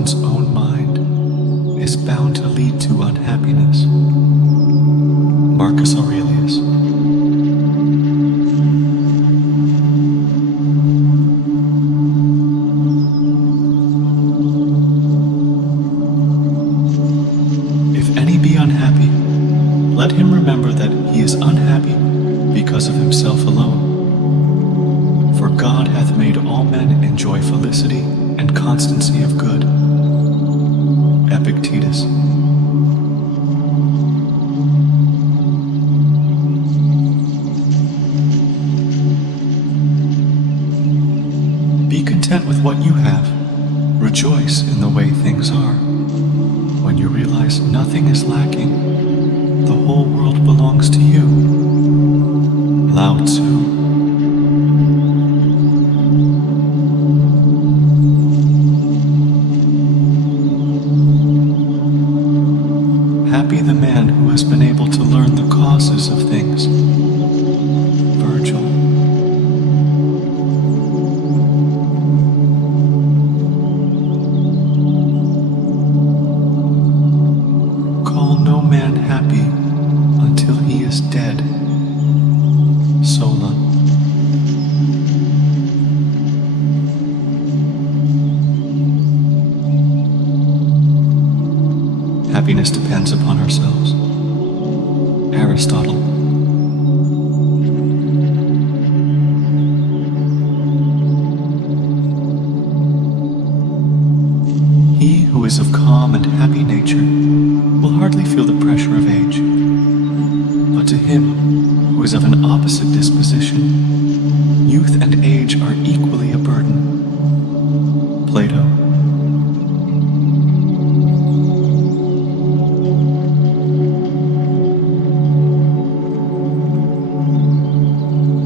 one's own mind is bound to lead to unhappiness. Marcus Aurelius. If any be unhappy, let him remember that he is unhappy because of himself alone. For God hath made all men enjoy felicity and constancy of good. Epictetus. Be content with what you have. Rejoice in the way things are. When you realize nothing is lacking, the whole world belongs to you. Lao Tzu. Happy the man who has been able to learn the causes of things. Virgil. Call no man happy until he is dead. Solon. Happiness depends upon ourselves. Aristotle. He who is of calm and happy nature will hardly feel the pressure of age. But to him who is of an opposite disposition, youth and age are equally a burden. Plato.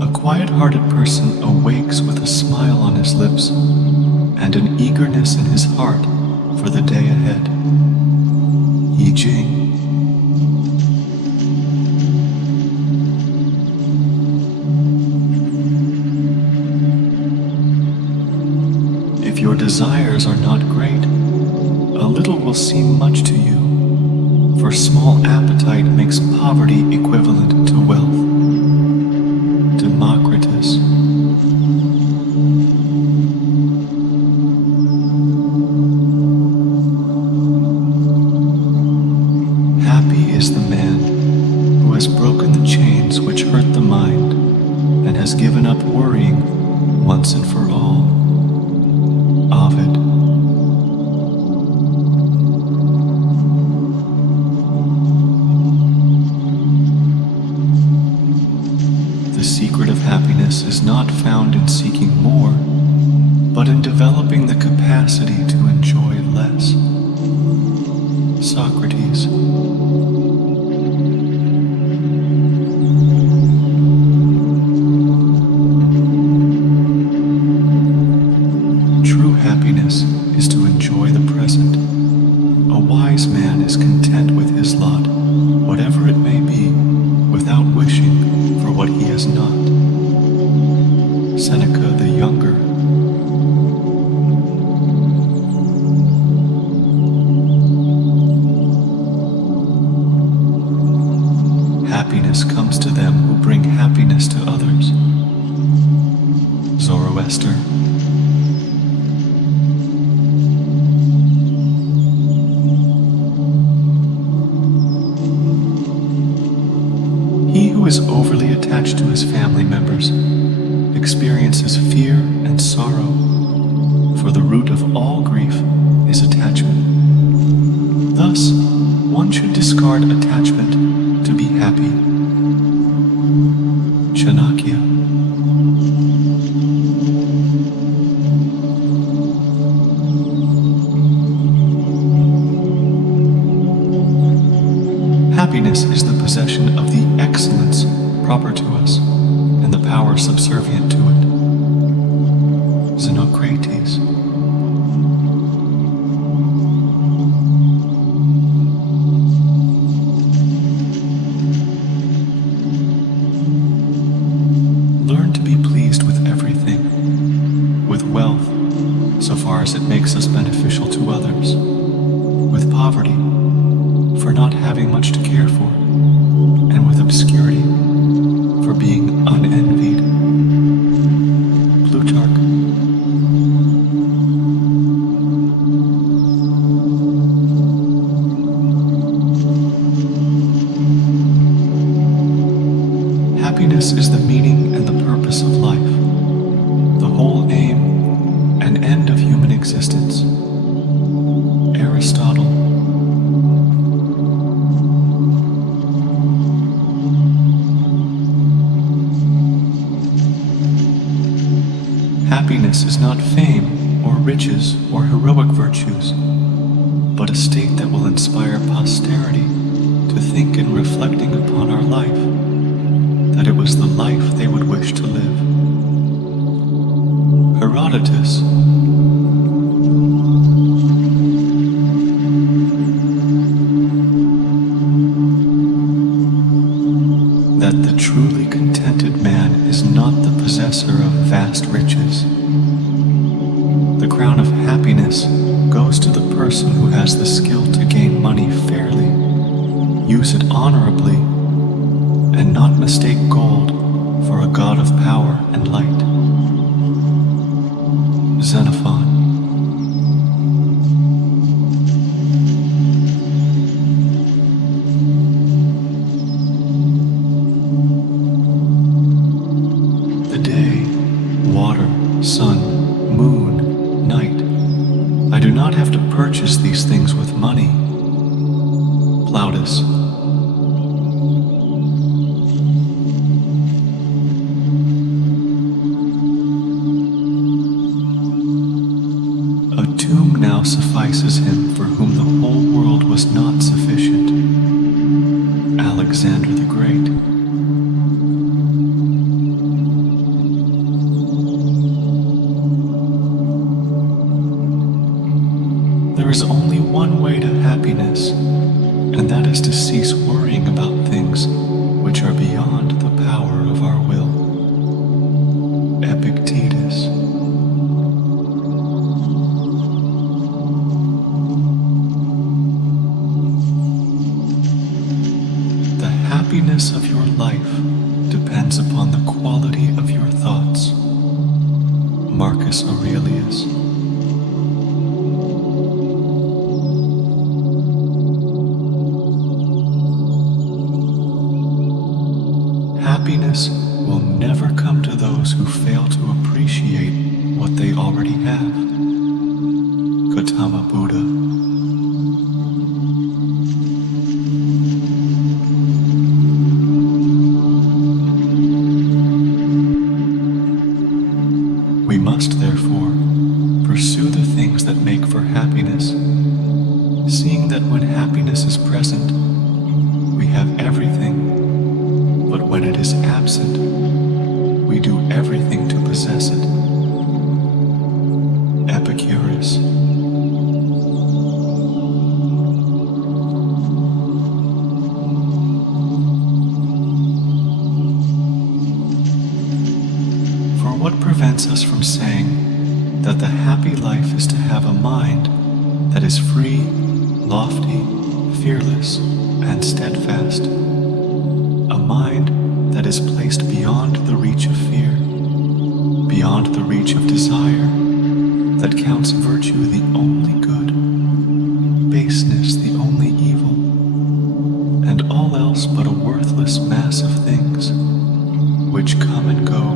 A quiet-hearted person awakes with a smile on his lips and an eagerness in his heart for the day ahead. Yi Jing. If your desires are not great, a little will seem much to you, for small appetite makes poverty equivalent to wealth. Democritus. Happy is the man who has broken the chains which hurt the mind and has given up worrying once and for all. Ovid. The secret of happiness is not found in seeking more, but in developing the capacity to enjoy less. Socrates. True happiness is to enjoy the present. A wise man is content with his lot, whatever it may be, without wishing for what he has not. Seneca the Younger. Happiness comes to them who bring happiness to others. Zoroaster. He who is overly attached to his family members experiences fear and sorrow, for the root of all grief is attachment. Thus, one should discard attachment to be happy. Chanakya. Happiness is the possession of the excellence proper to us and the power subservient to it. Xenocrates. Learn to be pleased with everything, with wealth, so far as it makes us beneficial to others. Happiness is the meaning and the purpose of life, the whole aim and end of human existence. Aristotle. Happiness is not fame or riches or heroic virtues, but a state that will inspire posterity to think in reflecting upon our life, that it was the life they would wish to live. Herodotus. That the truly contented man is not the possessor of vast riches. The crown of happiness goes to the person who has the skill to gain money fairly, use it honorably, and not mistake gold for a god of power and light. Xenophon. The day, water, sun, moon, night. I do not have to purchase these things with money. Plautus. A tomb now suffices him for whom the whole world was not sufficient. Alexander the Great. There is only one way to happiness, and that is to cease worrying about things which are beyond the power of our will. Epictetus. The happiness of your life depends upon the quality of your thoughts. Marcus Aurelius. Happiness will never come to those who fail to appreciate what they already have. Gautama Buddha. We must, therefore, pursue the things that make for happiness, seeing that when happiness is present, we have everything. But when it is absent, we do everything to possess it. Epicurus. For what prevents us from saying that the happy life is to have a mind that is free, lofty, fearless, and steadfast? A mind that is placed beyond the reach of fear, beyond the reach of desire, that counts virtue the only good, baseness the only evil, and all else but a worthless mass of things, which come and go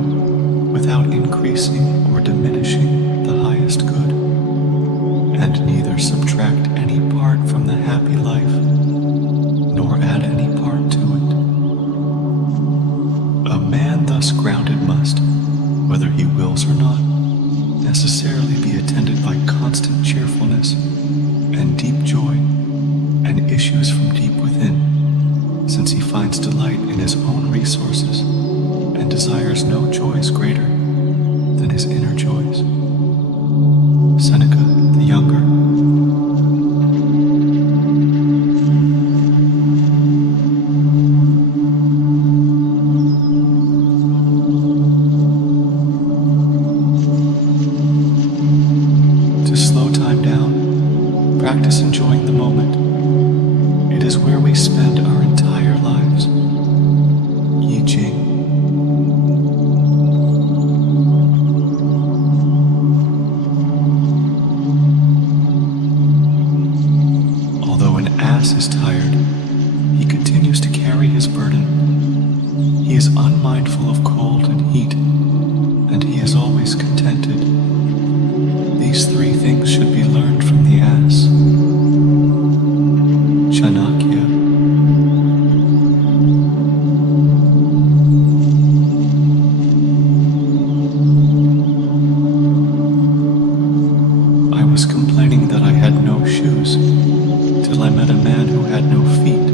without increasing or diminishing the highest good, and neither subtract any part from the happy life, nor add any part to it. A man thus grounded must, whether he wills or not, necessarily be attended by constant cheerfulness and deep joy, and issues from deep within, since he finds delight in his own resources and desires no joys greater than his inner joys. Seneca the Younger. Practice enjoying the moment. It is where we spend our entire lives. Yi Ching. Although an ass is tired, he continues to carry his burden. He is unmindful of cold and heat, and he is always contented. These three things should be learned from the ass. Chanakya. I was complaining that I had no shoes, till I met a man who had no feet.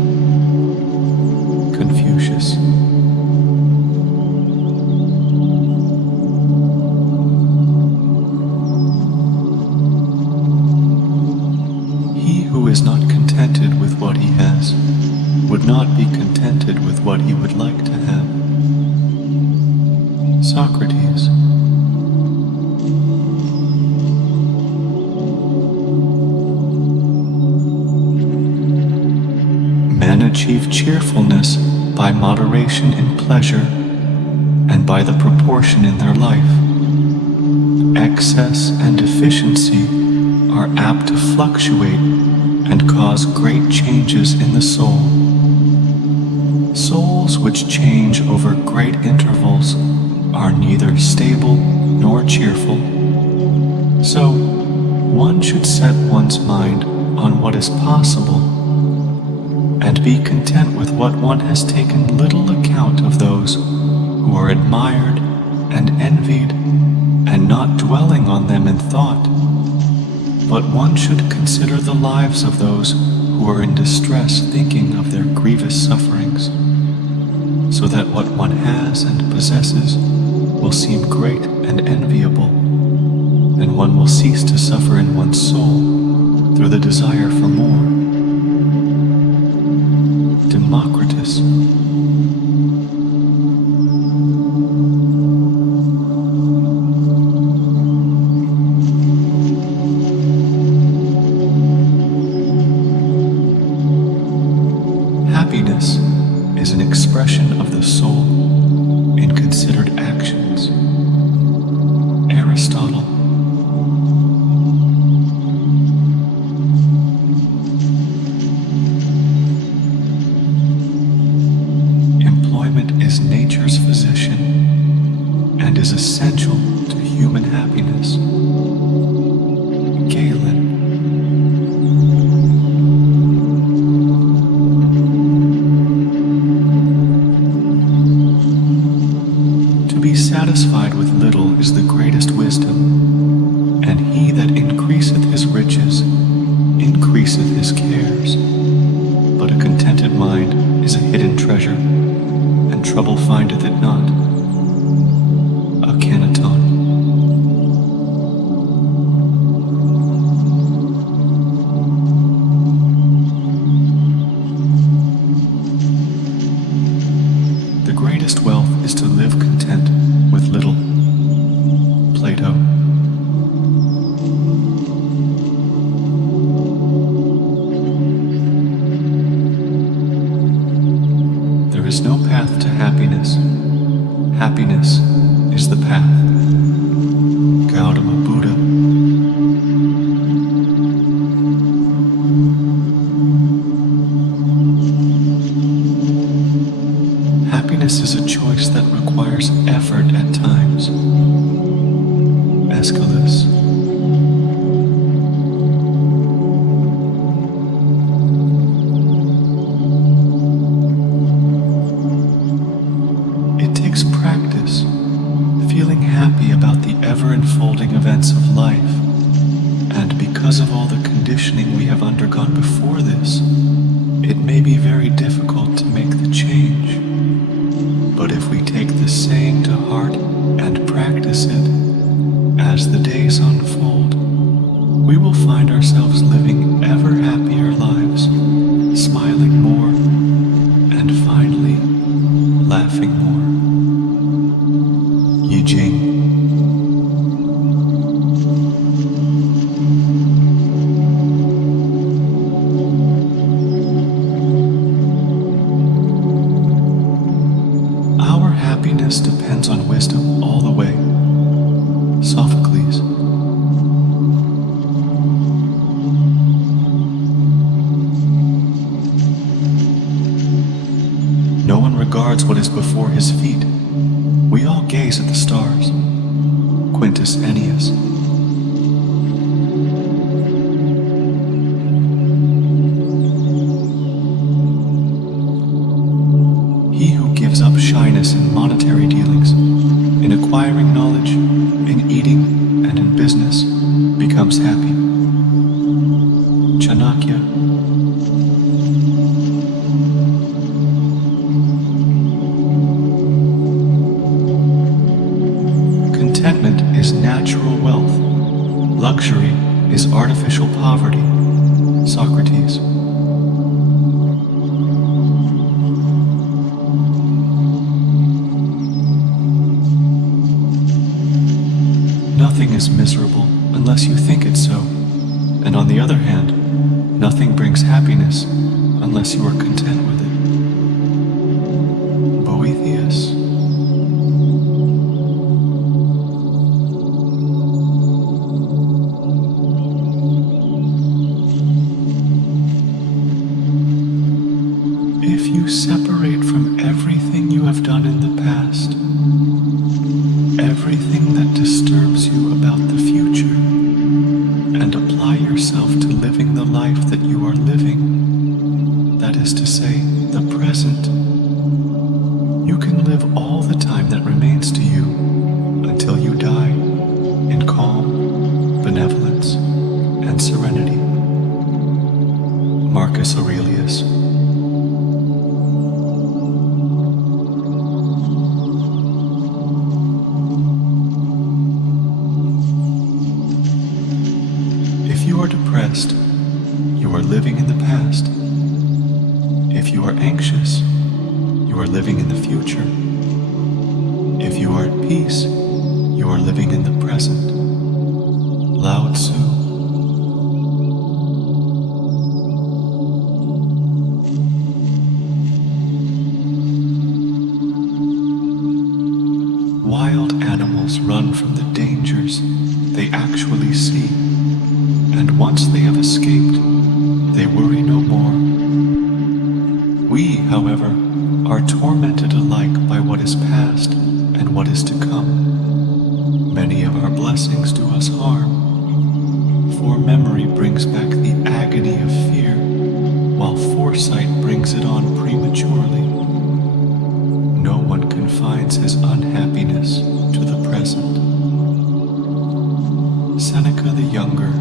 Confucius. He who is not contented with what he has would not be contented with what he would like to have. Socrates. Men achieve cheerfulness by moderation in pleasure and by the proportion in their life. Excess and deficiency are apt to fluctuate and cause great changes in the soul. Souls which change over great intervals are neither stable nor cheerful. So, one should set one's mind on what is possible and be content with what one has taken little account of those who are admired and envied, and not dwelling on them in thought. But one should consider the lives of those who are in distress, thinking of their grievous sufferings, so that what one has and possesses will seem great and enviable, and one will cease to suffer in one's soul through the desire for more. Democritus. Happiness is an expression of the soul in considered actions. Aristotle. Employment is nature's physician and is essential to human happiness. Galen. To be satisfied with little is the greatest wisdom, and he that increaseth his riches increaseth his cares. But a contented mind is a hidden treasure, and trouble findeth it not. Akhenaton. The greatest wealth is to live content with little. Plato. There is no path to happiness. Happiness is the path. Gautama Buddha. Happiness is a choice that requires effort at times. Aeschylus. It takes practice, feeling happy about the ever-unfolding events of life, and because of all the conditioning we have undergone before this, it may be very difficult to make the change. But if we take this saying to heart and practice it, as the days unfold, we will find ourselves living ever happier lives, smiling more, and finally, laughing more. Yi Jing. Our happiness depends on wisdom all the way. Sophocles. regards what is before his feet, we all gaze at the stars. Quintus Ennius. He who gives up shyness in monetary dealings, in acquiring knowledge, in eating, and in business, becomes happy. Chanakya. Contentment is natural wealth. Luxury is artificial poverty. Socrates. Nothing is miserable unless you think it so, and on the other hand, nothing brings happiness unless you are content with it. Boethius. If you separate from everything you have done in the past, everything that disturbs you about the future, and apply yourself to living the life that you are living, that is to say, the present, you can live all the time that remains to you until you die in calm, benevolence, and serenity. Marcus Aurelius. If you are depressed, you are living in the past. If you are anxious, you are living in the future. If you are at peace, you are living in the present. Lao Tzu. Wild animals run from the dangers they actually see, and once they have escaped, they worry no more. We, however, are tormented alike by what is past and what is to come. Many of our blessings do us harm, for memory brings back the agony of fear, while foresight brings it on prematurely. No one confines his unhappiness to the present. Seneca the Younger.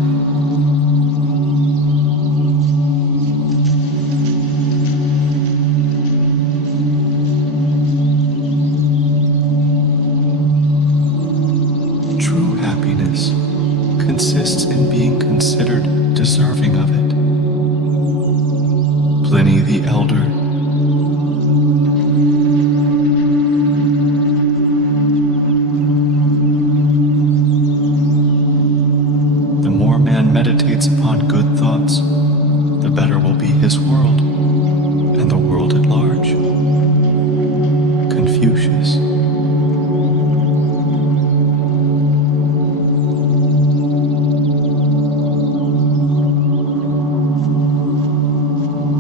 True happiness consists in being considered deserving of it. Pliny the Elder. The more man meditates upon good thoughts, the better will be his world, and the world at large. Confucius.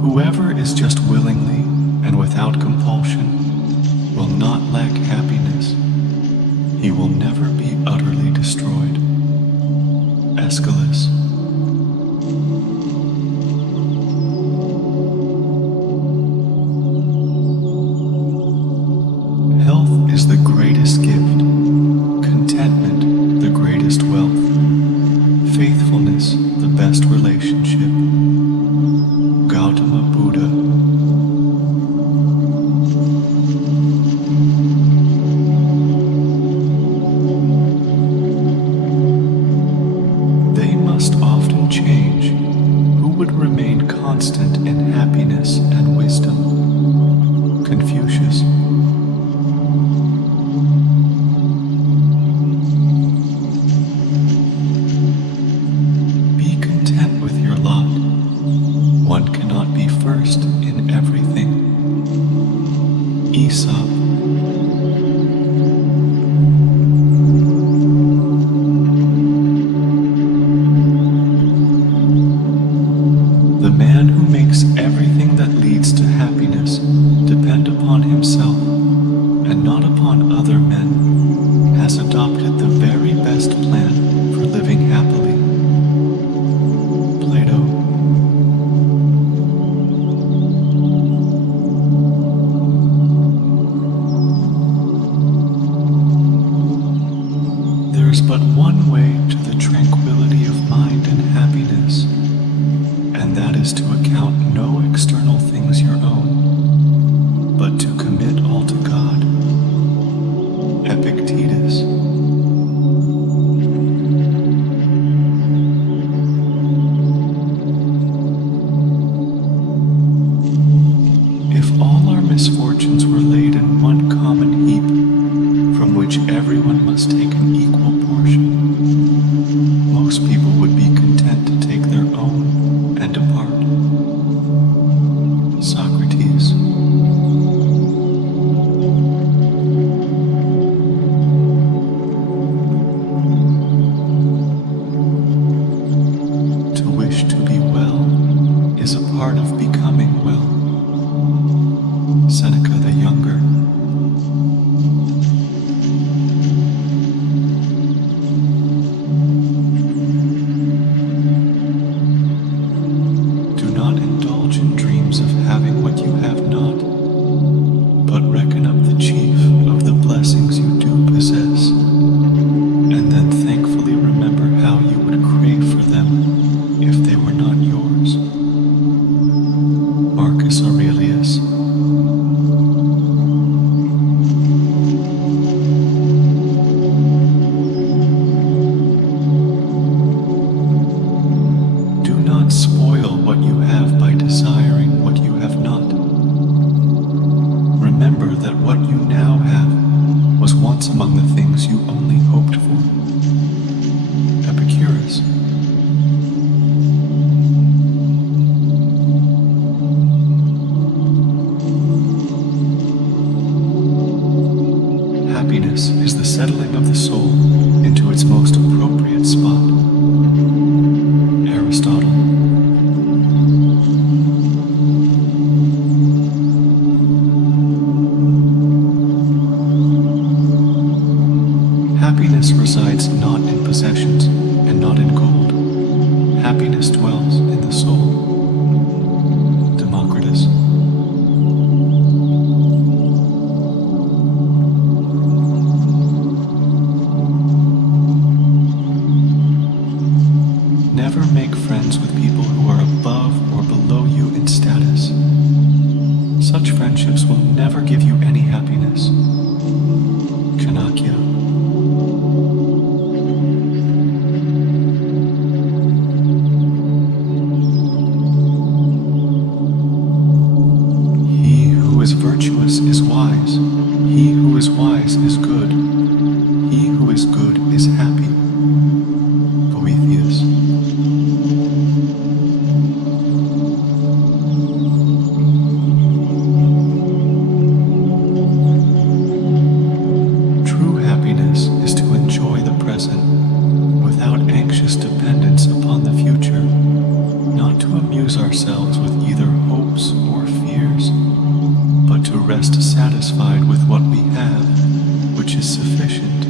Whoever is just willingly and without compulsion will not lack happiness. He will never be utterly destroyed. Aeschylus. Health is the greatest gift, contentment the greatest wealth, faithfulness the best relationship. Gautama Buddha. They must often change who would remain constant in happiness and wisdom. Confucius. Be content with your lot. One cannot be first in everything. Aesop. The man who makes everything that leads to happiness depend upon himself is to account no external things your own, but to commit all to God. Epictetus. If all our misfortunes were laid in one common heap, from which everyone must take an equal portion, most people would be content to take their own and depart. Socrates. To wish to be well is a part of becoming well. Seneca the Younger. Do not indulge in dreams of having what you have not, but reckon up the chief of the blessings you do possess, and then thankfully remember how you would crave for them if they were not yours. Marcus Aurelius. Do not spoil what you have by desiring what you have not. Remember that what you now have was once among the things you only hoped for. Epicurus. Happiness is the settling of the soul into its most appropriate spot. Aristotle. Happiness resides not in possessions and not in gold. Happiness dwells in the soul. Democritus. Never make friends with people who are above or below you in status. Such friendships will never give you any happiness. Chanakya. He who is virtuous is wise. He who is wise is good. He who is good is happy. Boethius. True happiness is to enjoy the present without anxious dependence upon the future, not to amuse ourselves with either hopes or fears, but to rest satisfied with what we have, which is sufficient